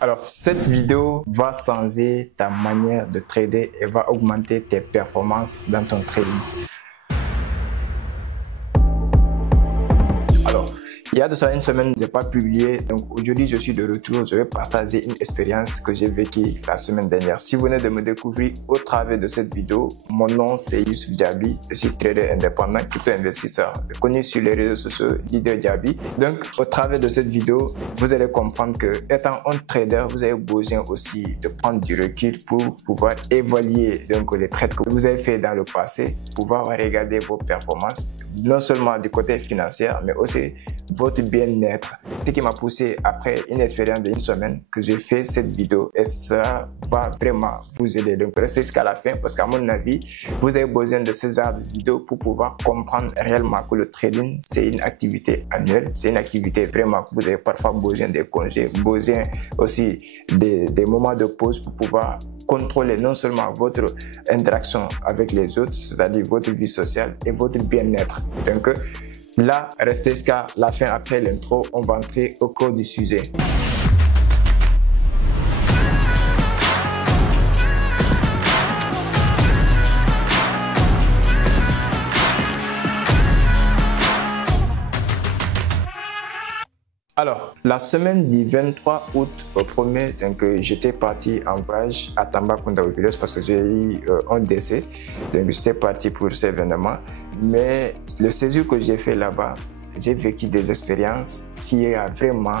Alors, cette vidéo va changer ta manière de trader et va augmenter tes performances dans ton trading. Alors, il y a de ça une semaine, je n'ai pas publié. Donc aujourd'hui, je suis de retour. Je vais partager une expérience que j'ai vécue la semaine dernière. Si vous venez de me découvrir au travers de cette vidéo, mon nom c'est Youssouf Diaby. Je suis trader indépendant, crypto-investisseur, connu sur les réseaux sociaux, Leader Diaby. Donc au travers de cette vidéo, vous allez comprendre que étant un trader, vous avez besoin aussi de prendre du recul pour pouvoir évaluer donc les trades que vous avez fait dans le passé, pouvoir regarder vos performances, non seulement du côté financier, mais aussi votre bien-être. Ce qui m'a poussé après une expérience d'une semaine que j'ai fait cette vidéo et ça va vraiment vous aider. Donc restez jusqu'à la fin parce qu'à mon avis, vous avez besoin de ces genres de vidéos pour pouvoir comprendre réellement que le trading, c'est une activité annuelle. C'est une activité vraiment que vous avez parfois besoin des congés, besoin aussi des moments de pause pour pouvoir contrôler non seulement votre interaction avec les autres, c'est-à-dire votre vie sociale et votre bien-être. Donc là, restez jusqu'à la fin. Après l'intro, on va entrer au cœur du sujet. Alors, la semaine du 23 août au 1er, donc j'étais parti en voyage à Tambacounda au village parce que j'ai eu un décès. Donc j'étais parti pour cet événement. Mais le séjour que j'ai fait là-bas, j'ai vécu des expériences qui a vraiment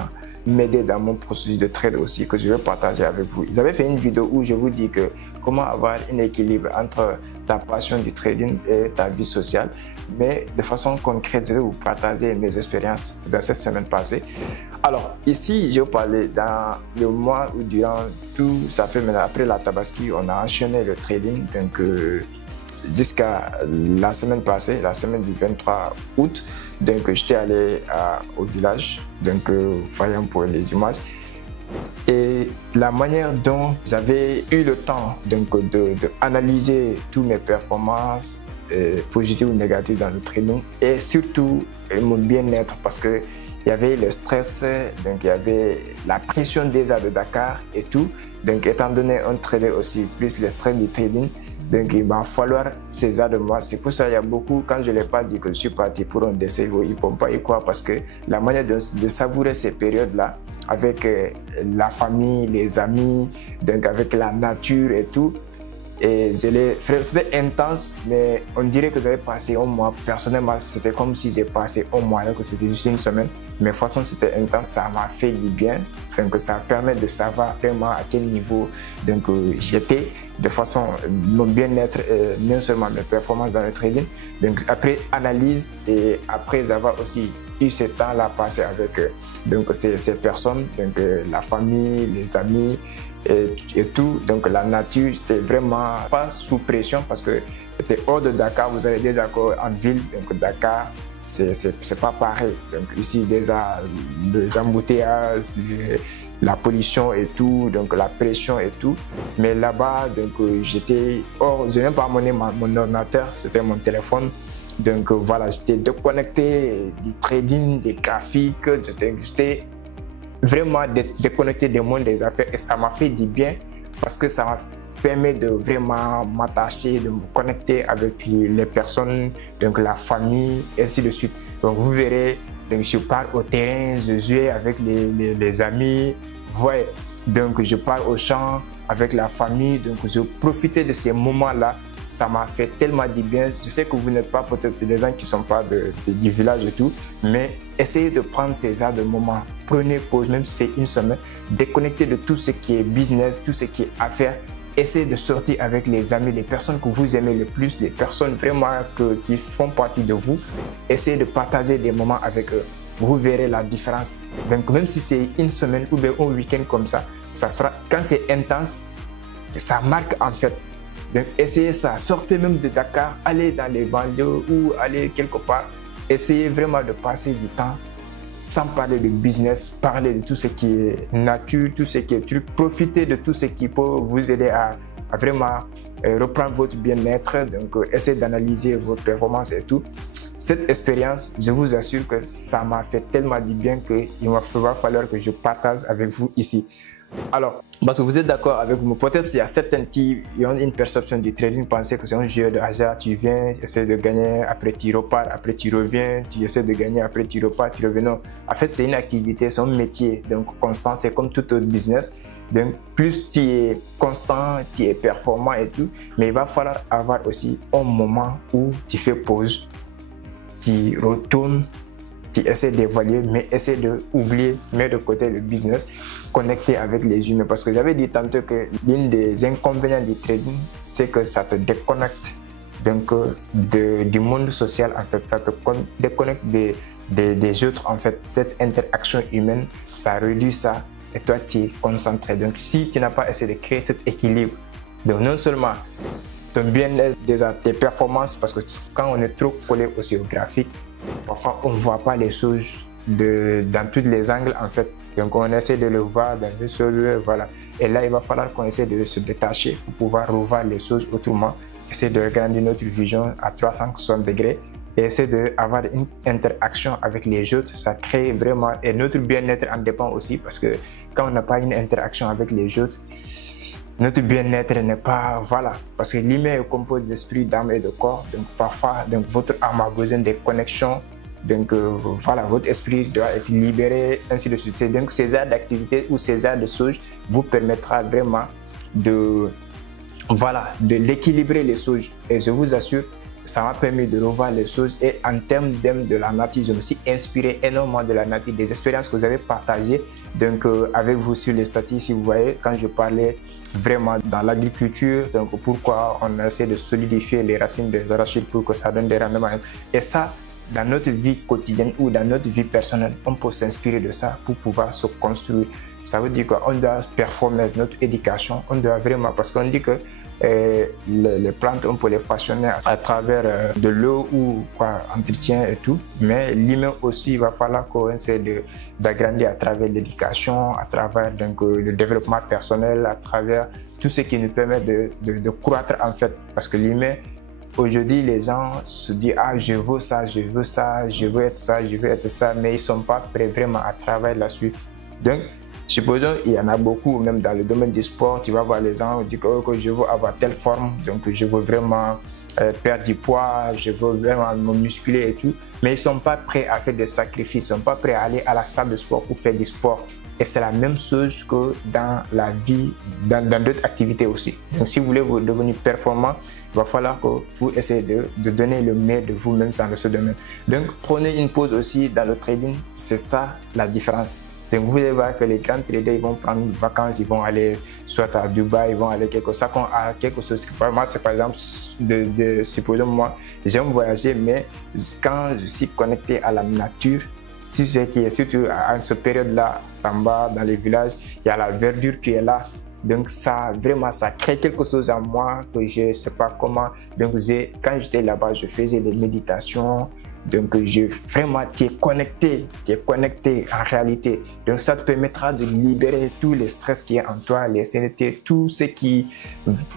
m'aider dans mon processus de trade aussi que je vais partager avec vous. J'avais fait une vidéo où je vous dis que comment avoir un équilibre entre ta passion du trading et ta vie sociale, mais de façon concrète, je vais vous partager mes expériences dans cette semaine passée. Alors ici, je vais parler dans le mois où durant tout, ça fait maintenant après la Tabaski, on a enchaîné le trading, donc jusqu'à la semaine passée, la semaine du 23 août, donc j'étais allé au village, donc voyons pour les images. Et la manière dont j'avais eu le temps donc de analyser toutes mes performances, positives ou négatives dans le trading, et surtout mon bien-être parce que il y avait le stress, donc il y avait la pression déjà de Dakar et tout. Donc étant donné un trader aussi, plus le stress du trading, donc il va falloir césar de moi. C'est pour ça qu'il y a beaucoup, quand je ne l'ai pas dit que je suis parti pour un décès, ils ne vont pas y croire parce que la manière de savourer ces périodes-là, avec la famille, les amis, donc avec la nature et tout, et c'était intense, mais on dirait que j'avais passé un mois. Personnellement, c'était comme si j'ai passé un mois, alors que c'était juste une semaine. Mais de toute façon, c'était intense, ça m'a fait du bien. Donc, ça permet de savoir vraiment à quel niveau j'étais, de façon, mon bien-être, non seulement mes performances dans le trading. Donc, après analyse et après avoir aussi eu ce temps-là passé avec ces personnes, donc la famille, les amis, et tout, donc la nature, j'étais vraiment pas sous pression parce que c'était hors de Dakar, vous avez des accords en ville, donc Dakar, c'est pas pareil. Donc ici déjà, les embouteillages, la pollution et tout, donc la pression et tout. Mais là-bas, donc j'étais hors, je n'ai même pas amené mon ordinateur, c'était mon téléphone. Donc voilà, j'étais déconnecté du trading, des graphiques, j'étais vraiment déconnecté du monde des affaires et ça m'a fait du bien parce que ça m'a permis de vraiment m'attacher, de me connecter avec les personnes, donc la famille, et ainsi de suite. Donc vous verrez, donc je pars au terrain, je joue avec les amis, ouais. Donc je pars au champ avec la famille, donc je profitais de ces moments-là. Ça m'a fait tellement du bien. Je sais que vous n'êtes pas peut-être des gens qui ne sont pas du village et tout, mais essayez de prendre ces genres de moments. Prenez pause, même si c'est une semaine, déconnectez de tout ce qui est business, tout ce qui est affaires. Essayez de sortir avec les amis, les personnes que vous aimez le plus, les personnes vraiment qui font partie de vous. Essayez de partager des moments avec eux. Vous verrez la différence. Donc même si c'est une semaine ou bien un week-end comme ça sera, quand c'est intense, ça marque en fait. Donc essayez ça, sortez même de Dakar, allez dans les banlieues ou allez quelque part. Essayez vraiment de passer du temps sans parler de business, parler de tout ce qui est nature, tout ce qui est truc. Profitez de tout ce qui peut vous aider à vraiment reprendre votre bien-être. Donc essayez d'analyser vos performances et tout. Cette expérience, je vous assure que ça m'a fait tellement du bien qu'il va falloir que je partage avec vous ici. Alors, parce que vous êtes d'accord avec moi, peut-être il y a certains qui ont une perception du trading, penser que c'est un jeu de hasard, tu viens, essayer de gagner, après tu repars, après tu reviens, tu essaies de gagner, après tu repars, tu reviens. Non, en fait c'est une activité, c'est un métier, donc constant, c'est comme tout autre business. Donc plus tu es constant, tu es performant et tout, mais il va falloir avoir aussi un moment où tu fais pause, tu retournes, tu essaies d'évaluer, mais essaie d'oublier, mettre de côté le business, connecter avec les humains. Parce que j'avais dit tantôt que l'un des inconvénients du trading, c'est que ça te déconnecte donc, du monde social, en fait. Ça te déconnecte des autres, en fait. Cette interaction humaine, ça réduit ça et toi, tu es concentré. Donc, si tu n'as pas essayé de créer cet équilibre, donc non seulement ton bien-être, tes performances, parce que quand on est trop collé aussi au graphique, parfois on ne voit pas les choses dans tous les angles en fait. Donc on essaie de le voir dans une seule, voilà. Et là il va falloir qu'on essaie de se détacher pour pouvoir revoir les choses autrement, essayer de regarder notre vision à 360 degrés et essayer d'avoir une interaction avec les autres. Ça crée vraiment, et notre bien-être en dépend aussi, parce que quand on n'a pas une interaction avec les autres, notre bien-être n'est pas, voilà, parce que l'humain est composé d'esprit, d'âme et de corps. Donc parfois, votre âme a besoin de connexions. Donc voilà, votre esprit doit être libéré, ainsi de suite. Donc ces heures d'activité ou ces heures de choses vous permettra vraiment de l'équilibrer les choses. Et je vous assure, ça m'a permis de revoir les choses. Et en termes de la nature, je me suis inspiré énormément de la nature, des expériences que vous avez partagées donc, avec vous sur les statuts. Si vous voyez, quand je parlais vraiment dans l'agriculture, donc pourquoi on essaie de solidifier les racines des arachides pour que ça donne des rendements. Et ça, dans notre vie quotidienne ou dans notre vie personnelle, on peut s'inspirer de ça pour pouvoir se construire. Ça veut dire qu'on doit performer notre éducation, on doit vraiment, parce qu'on dit que les plantes, on peut les façonner à travers de l'eau ou quoi, entretien et tout, mais l'humain aussi, il va falloir qu'on essaie d'agrandir à travers l'éducation, à travers donc, le développement personnel, à travers tout ce qui nous permet de croître en fait, parce que l'humain, aujourd'hui, les gens se disent « Ah, je veux ça, je veux ça, je veux être ça, je veux être ça », mais ils ne sont pas prêts vraiment à travailler là-dessus. Donc, supposons il y en a beaucoup, même dans le domaine du sport, tu vas voir les gens qui disent que je veux avoir telle forme, donc je veux vraiment perdre du poids, je veux vraiment me muscler et tout, mais ils ne sont pas prêts à faire des sacrifices, ils ne sont pas prêts à aller à la salle de sport pour faire du sport. Et c'est la même chose que dans la vie, dans d'autres activités aussi. Donc si vous voulez devenir performant, il va falloir que vous essayez de donner le meilleur de vous-même dans ce domaine. Donc prenez une pause aussi dans le trading, c'est ça la différence. Donc vous allez voir que les grands traders, ils vont prendre des vacances, ils vont aller soit à Dubaï, ils vont aller quelque chose. Pour moi, c'est par exemple, supposons moi, j'aime voyager, mais quand je suis connecté à la nature, tu sais qui est surtout à cette période-là, en bas, dans les villages, il y a la verdure qui est là. Donc ça, vraiment, ça crée quelque chose en moi que je ne sais pas comment. Donc quand j'étais là-bas, je faisais des méditations. Donc vraiment, tu es connecté en réalité. Donc ça te permettra de libérer tous les stress qui est en toi, les anxiétés, tout ce qui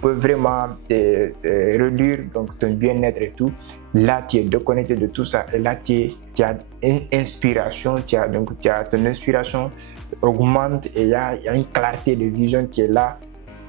peut vraiment te réduire donc ton bien-être et tout. Là, tu es déconnecté de tout ça et là, tu as une inspiration, ton inspiration augmente et il y a une clarté de vision qui est là.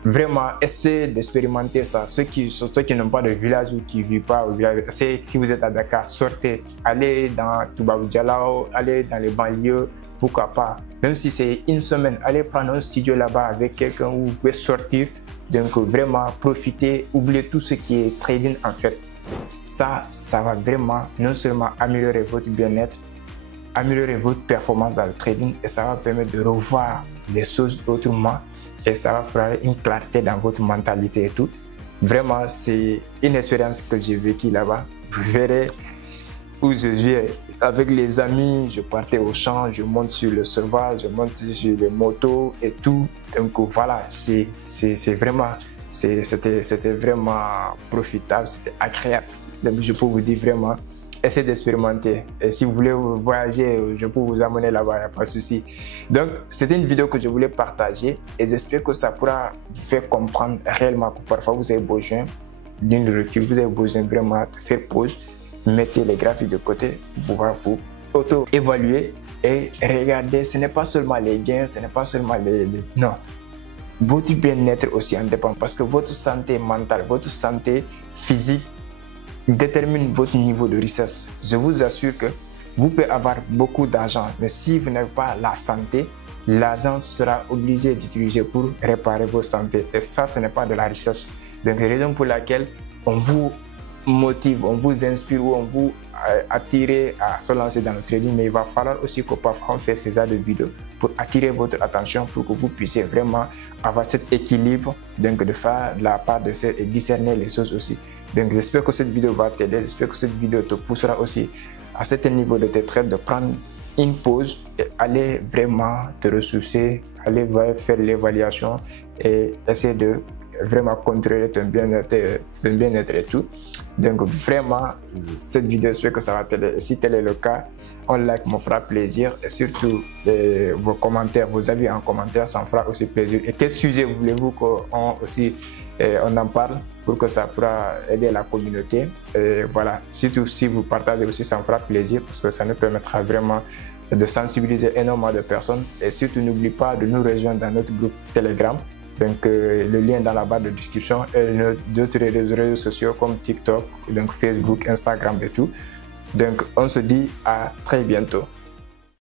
Vraiment, essayez d'expérimenter ça. Ceux qui n'ont pas de village ou qui ne vivent pas au village, si vous êtes à Dakar, sortez, allez dans Toubabou Dialaw, allez dans les banlieues, pourquoi pas. Même si c'est une semaine, allez prendre un studio là-bas avec quelqu'un où vous pouvez sortir. Donc vraiment profiter, oubliez tout ce qui est trading en fait. Ça va vraiment non seulement améliorer votre bien-être, améliorer votre performance dans le trading et ça va permettre de revoir les choses autrement et ça va faire une clarté dans votre mentalité et tout. Vraiment, c'est une expérience que j'ai vécue là-bas. Vous verrez où je vais avec les amis, je partais au champ, je monte sur le sauvage, je monte sur les motos et tout. Donc voilà, c'était vraiment profitable, c'était agréable. Donc je peux vous dire vraiment, essayez d'expérimenter. Et si vous voulez voyager, je peux vous amener là-bas, il n'y a pas de souci. Donc, c'était une vidéo que je voulais partager et j'espère que ça pourra vous faire comprendre réellement que parfois vous avez besoin d'une recul, vous avez besoin vraiment de faire pause, mettez les graphiques de côté pour pouvoir vous auto-évaluer et regarder. Ce n'est pas seulement les gains, ce n'est pas seulement non, votre bien-être aussi en dépend parce que votre santé mentale, votre santé physique détermine votre niveau de richesse. Je vous assure que vous pouvez avoir beaucoup d'argent, mais si vous n'avez pas la santé, l'argent sera obligé d'utiliser pour réparer votre santé. Et ça, ce n'est pas de la richesse. Donc, la raison pour laquelle on vous motive, on vous inspire ou on vous attire à se lancer dans le trading, mais il va falloir aussi que parfois on fait ces genres de vidéos pour attirer votre attention, pour que vous puissiez vraiment avoir cet équilibre, donc de faire la part de ça et discerner les choses aussi. Donc j'espère que cette vidéo va t'aider, j'espère que cette vidéo te poussera aussi à certain niveau de tes trades, de prendre une pause et aller vraiment te ressourcer, aller faire l'évaluation et essayer de vraiment contrôler ton bien-être et tout. Donc vraiment, cette vidéo, j'espère que ça va t'aider. Si tel est le cas, on like, me fera plaisir. Et surtout, vos commentaires, vos avis en commentaire, ça me fera aussi plaisir. Et quel sujet voulez-vous qu'on on en parle pour que ça pourra aider la communauté? Et voilà, surtout si vous partagez aussi, ça me fera plaisir parce que ça nous permettra vraiment de sensibiliser énormément de personnes. Et surtout, n'oublie pas de nous rejoindre dans notre groupe Telegram. Donc le lien dans la barre de description et d'autres réseaux sociaux comme TikTok, donc Facebook, Instagram et tout. Donc on se dit à très bientôt.